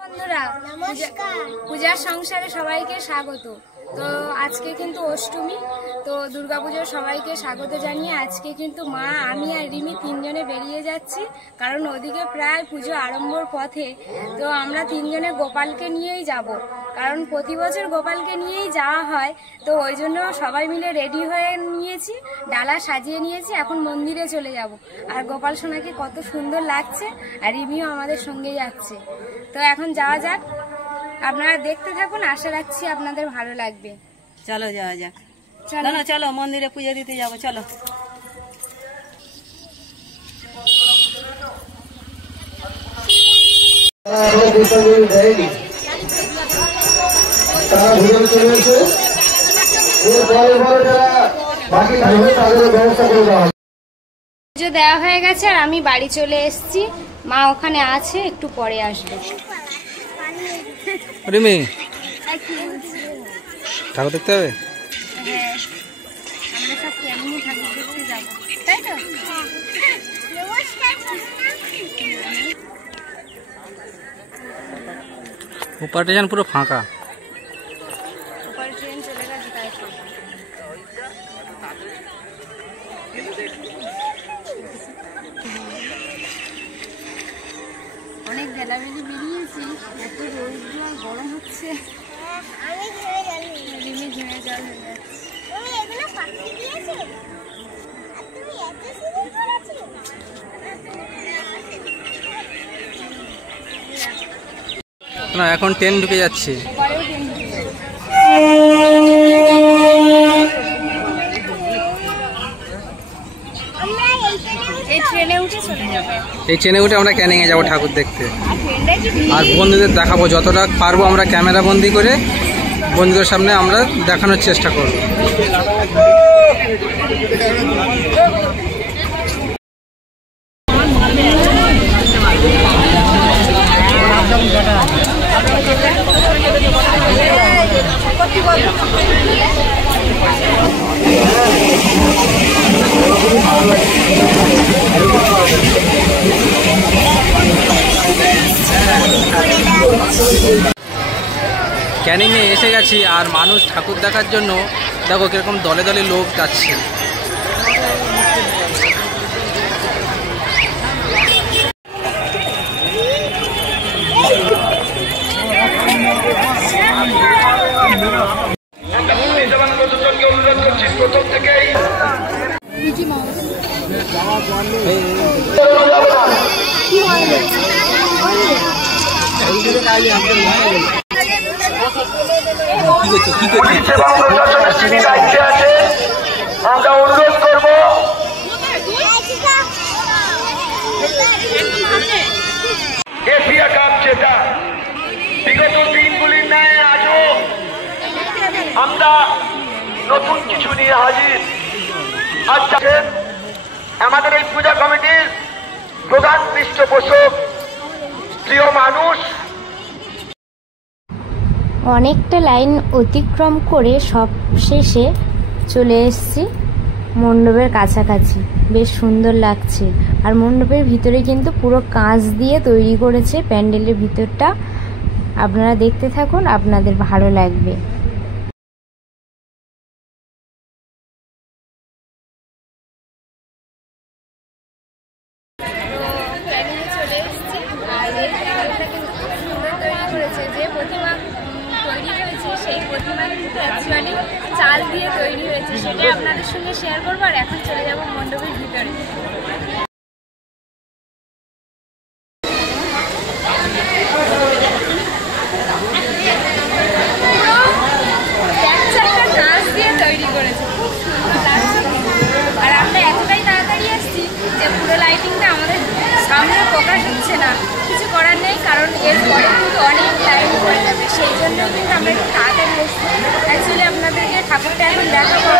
বন্ধুরা, পূজার সংসারে সবাইকে স্বাগত। তো আজকে কিন্তু অষ্টমী, তো দুর্গাপুজোর সবাইকে স্বাগত জানিয়ে আজকে কিন্তু মা, আমি আর রিমি তিনজনে বেরিয়ে যাচ্ছি, কারণ ওদিকে প্রায় পুজো আরম্ভর পথে। তো আমরা তিনজনে গোপালকে নিয়েই যাব, কারণ প্রতি বছর গোপালকে নিয়েই যাওয়া হয়। তো ওই জন্য সবাই মিলে রেডি হয়ে নিয়েছি, ডালা সাজিয়ে নিয়েছি, এখন মন্দিরে চলে যাব। আর গোপাল সোনাকে কত সুন্দর লাগছে, আর রিমিও আমাদের সঙ্গে যাচ্ছে। তো এখন যাওয়া যাক, আপনারা দেখতে থাকুন, আশা রাখছি আপনাদের ভালো লাগবে। চলো যাওয়া যাক। চলো না, চলো মন্দিরে পূজা দিতে যাবো, চলো। পুজো দেওয়া হয়ে গেছে আর আমি বাড়ি চলে এসেছি। মা ওখানে আছে, একটু পরে আসবে। ঠাকুর দেখতে হবে? হ্যাঁ, আমরা সব ফ্যামিলি ঠাকুর দেখতে যাবো, তাই তো? ওপারটা যেন পুরো ফাঁকা। ওপারে ট্রেন চলে গেছে, তাই তো। অনেক বেলাবেলি বেরিয়েছি, এত রৌদ্র আর গরম হচ্ছে। রিমি ঘেমে জল হয়ে যাচ্ছে। না, এখন ট্রেন ঢুকে যাচ্ছে। এই ট্রেনে উঠে আমরা ক্যানিং এ যাবো ঠাকুর দেখতে, আর বন্ধুদের দেখাবো যতটা পারবো। আমরা ক্যামেরা বন্দি করে বন্ধুদের সামনে আমরা দেখানোর চেষ্টা করব। ক্যানিংয়ে এসে গেছি, আর মানুষ ঠাকুর দেখার জন্য দেখো কিরকম দলে দলে লোক যাচ্ছে। আমরা অনুরোধ করবো এশিয়া কাপ জেতা বিগত দিনগুলির ন্যায় আজও আমরা নতুন কিছু নিয়ে হাজির। আজ আমাদের এই পূজা কমিটির প্রধান পৃষ্ঠপোষক, প্রিয় মানুষ। অনেকটা লাইন অতিক্রম করে সব শেষে চলে এসেছি মণ্ডপের কাছাকাছি। বেশ সুন্দর লাগছে, আর মণ্ডপের ভিতরে কিন্তু পুরো কাঁচ দিয়ে তৈরি করেছে প্যান্ডেলের ভিতরটা। আপনারা দেখতে থাকুন, আপনাদের ভালো লাগবে। সেই প্রতিমা কিন্তু অ্যাকচুয়ালি চাল দিয়ে তৈরি হয়েছে, সেটাই আপনাদের সঙ্গে শেয়ার করবো। আর এখন চলে যাবো মণ্ডপের ভিতরে। কাঁচ দিয়ে তৈরি করেছে, খুব সুন্দর লাগছে। আর আমরা এতটাই তাড়াতাড়ি আসছি যে পুরো লাইটিংটা আমাদের সামনে প্রকাশ হচ্ছে না। কিছু করার নেই, কারণ এরপরে কিন্তু অনেক টাইম হয়ে যাবে, সেই জন্য কিন্তু আমরা একটু তাড়াতাড়ি এসেছি। অ্যাকচুয়ালি আপনাদেরকে ঠাকুরটা এখন দেখাবো।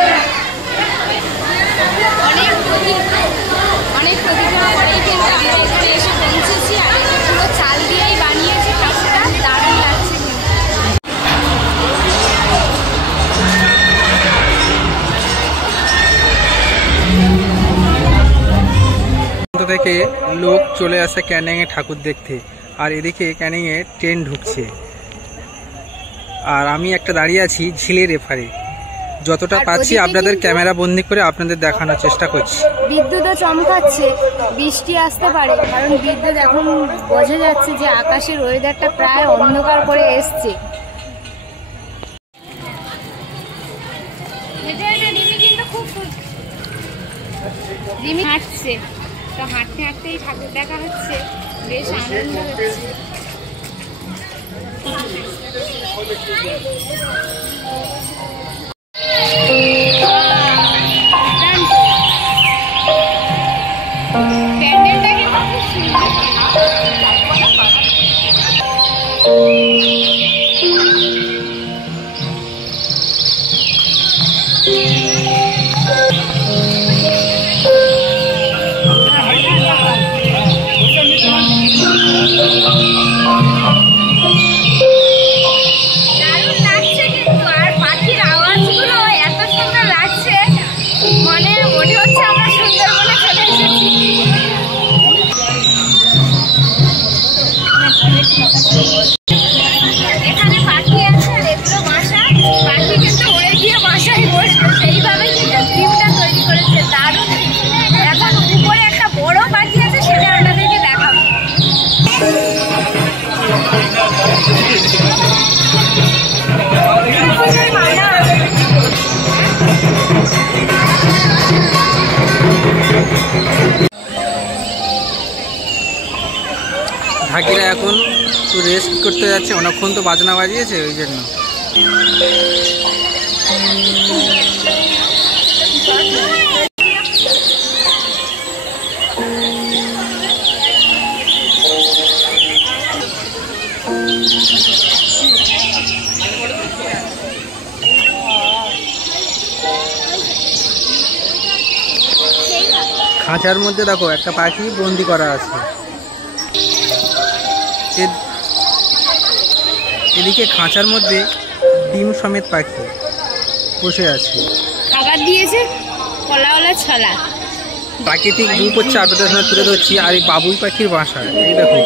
অনেক প্রতীক্ষা পরেই কিন্তু আমরা এখানে এসে পৌঁছেছি, আর এটা পুরো চাল দিয়েই বানিয়েছে কাজটা। দারুণ লাগছে। থেকে লোক চলে আসে ক্যানিংয়ে ঠাকুর দেখতে, আর এদিকে ক্যানিংয়ে ট্রেন ঢুকছে। আর আমি একটা দাঁড়িয়ে আছি ঝিলের এপারে, যতটা পাচ্ছি আপনাদের ক্যামেরা বন্দি করে আপনাদের দেখানোর চেষ্টা করছি। বিদ্যুৎও চমকাচ্ছে, বৃষ্টি আসতে পারে, কারণ বিদ্যুৎ এখন বোঝা যাচ্ছে যে আকাশের ওয়েদারটা প্রায় অন্ধকার করে এসছে। রিমি হাঁটছে, তো হাঁটতে হাঁটতেই ঠাকুর দেখা হচ্ছে, বেশ আনন্দ হচ্ছে। প্যান্ডেলটা কিন্তু খুব সুন্দর। দারুণ লাগছে কিন্তু, আর পাখির আওয়াজগুলো এত সুন্দর লাগছে, মনে হচ্ছে আমরা সুন্দরবনে চলে এসেছি। এখানে পাখি আছে, এগুলো বাসা, পাখি কিন্তু উড়ে গিয়ে বাসায় বসবে, সেইভাবে কিন্তু থিমটা তৈরি করেছে, দারুণ। এখন উপরে একটা বড় পাখি আছে, সেটা আপনাদেরকে দেখাবো। ঢাকিরা এখন একটু রেস্ট করতে যাচ্ছে, অনেকক্ষণ তো বাজনা বাজিয়েছে, ওই জন্য। খাঁচার মধ্যে দেখো একটা পাখি বন্দি করা আছে, এদিকে খাঁচার মধ্যে ডিম সমেত পাখি বসে আছে, খাবার দিয়েছে কলাওয়ালা ছলা। প্রাকৃতিক রূপ হচ্ছে আপনাদের সামনে তুলে ধরছি। আর এই বাবুই পাখির বাসা, এই দেখো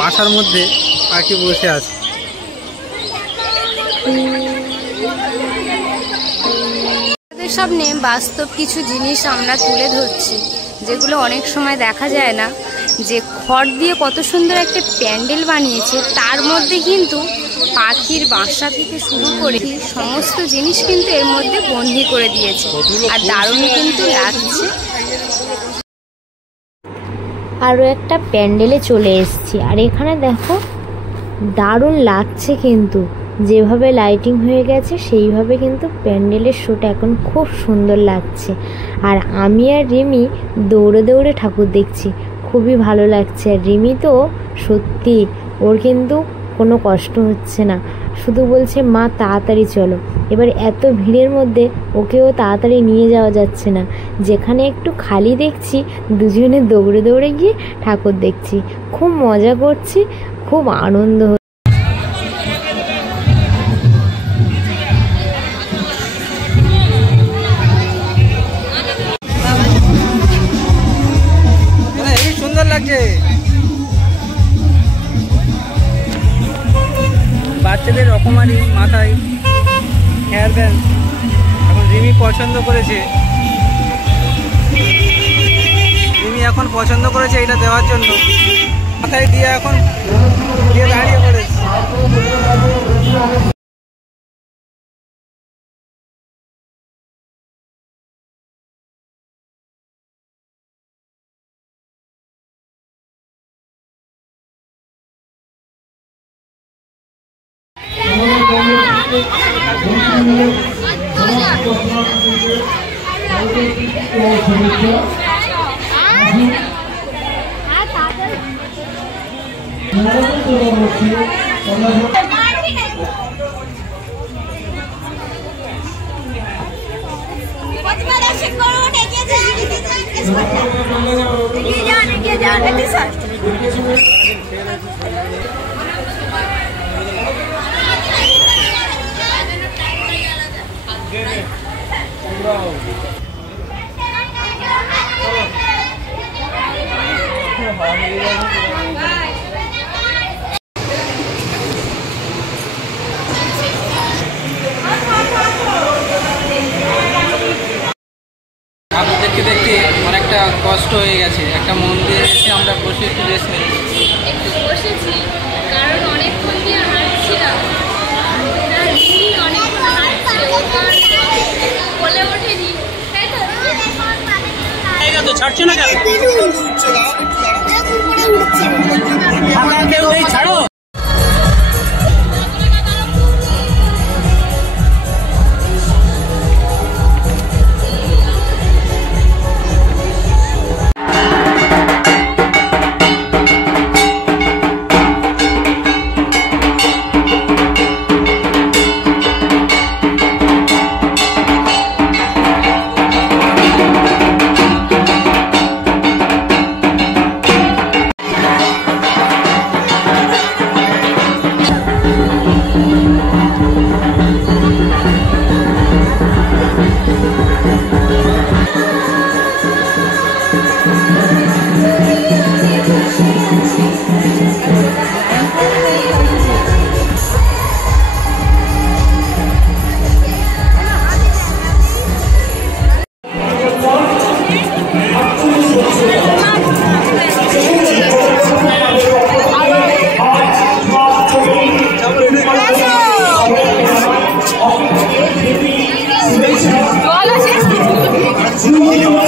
বাসার মধ্যে পাখি বসে আছে। আমাদের সামনে বাস্তব কিছু জিনিস আমরা তুলে ধরছি, যেগুলো অনেক সময় দেখা যায় না। যে খড় দিয়ে কত সুন্দর একটা প্যান্ডেল বানিয়েছে, তার মধ্যে কিন্তু পাখির বাসা থেকে শুরু করে সমস্ত জিনিস কিন্তু এর মধ্যে বন্দি করে দিয়েছে, আর দারুণ কিন্তু লাগছে। আরও একটা প্যান্ডেলে চলে এসেছি, আর এখানে দেখো দারুণ লাগছে কিন্তু, যেভাবে লাইটিং হয়ে গেছে সেইভাবে কিন্তু প্যান্ডেলের শোটা এখন খুব সুন্দর লাগছে। আর আমি আর রিমি দৌড়ে দৌড়ে ঠাকুর দেখছি, খুবই ভালো লাগছে। আর রিমি তো সত্যি, ওর কিন্তু কোনো কষ্ট হচ্ছে না, শুধু বলছে মা তাড়াতাড়ি চলো। এবার এত ভিড়ের মধ্যে ওকেও তাড়াতাড়ি নিয়ে যাওয়া যাচ্ছে না, যেখানে একটু খালি দেখছি দুজনে দৌড়ে দৌড়ে গিয়ে ঠাকুর দেখছি, খুব মজা করছি, খুব আনন্দ। সুন্দর লাগছে, বাচ্চাদের রকমারি মাথায় হেয়ার ব্যান্ড এখন রিমি পছন্দ করেছে, রিমি এখন পছন্দ করেছে এটা দেওয়ার জন্য, মাথায় দিয়ে এখন দিয়ে দাঁড়িয়ে পড়েছে। ঠাকুর দেখতে দেখতে অনেকটা কষ্ট হয়ে গেছে। একটা মন্দিরে এসে আমরা বসে একটু রেস্ট নিই। একটু বসেছি কারণ অনেকক্ষণ দিয়ে হাঁটছিলাম, অনেক বলে ওঠেনি, তাই তো ছাড়ছো না কেন? ছাড়ো।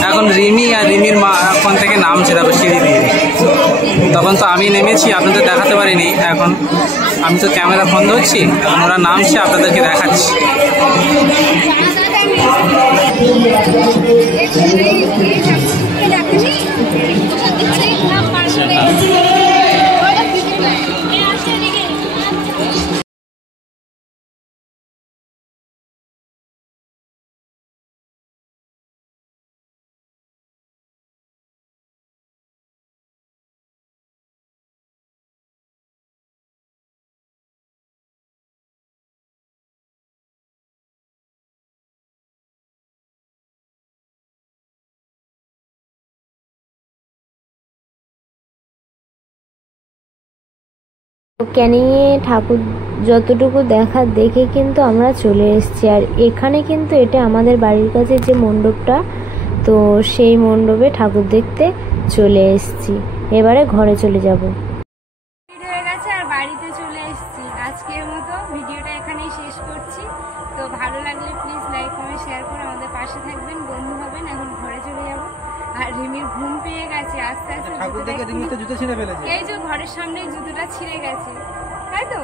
এখন রিমি আর রিমির মা এখন থেকে নামছে, তারপর সিঁড়ি দিয়ে। তখন তো আমি নেমেছি, আপনাদের দেখাতে পারিনি। এখন আমি তো ক্যামেরা বন্ধ হচ্ছি, এখন ওরা নামছে, আপনাদেরকে দেখাচ্ছি। ক্যানিংয়ে ঠাকুর যতটুকু দেখার দেখে কিন্তু আমরা চলে এসেছি। আর এখানে কিন্তু এটা আমাদের বাড়ির কাছে যে মণ্ডপটা, তো সেই মণ্ডপে ঠাকুর দেখতে চলে এসেছি। এবারে ঘরে চলে যাব। হয়ে গেছে আর বাড়িতে চলে এসেছি। আজকের মতো ভিডিওটা এখানেই শেষ করছি। তো ভালো লাগলে প্লিজ লাইক কমেন্ট শেয়ার করে আমাদের পাশে থাকবেন, বন্ধু হবেন। এখন ঘরে চলে যাব। আর রিমির ঘুম পেয়ে গেছে, আস্তে আস্তে জুতো ছিঁড়ে ফেলেছে। এই যে ঘরের সামনে জুতোটা ছিঁড়ে গেছে, তাই তো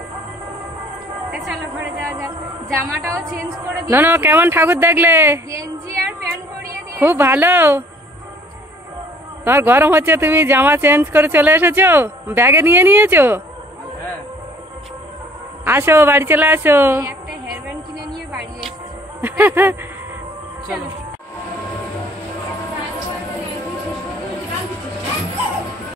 চলো ঘরে যাওয়া যাক। জামাটাও চেঞ্জ করে দিই। না কেমন ঠাকুর দেখলে? গেঞ্জি আর প্যান্ট পরিয়ে দিই। খুব ভালো। তোমার গরম হচ্ছে, তুমি জামা চেঞ্জ করে চলে এসেছো, ব্যাগে নিয়ে নিয়েছো? আসো বাড়ি চলে আসো। একটা হেয়ার ব্যান্ড কিনে নিয়ে বাড়ি এসেছি। চলো।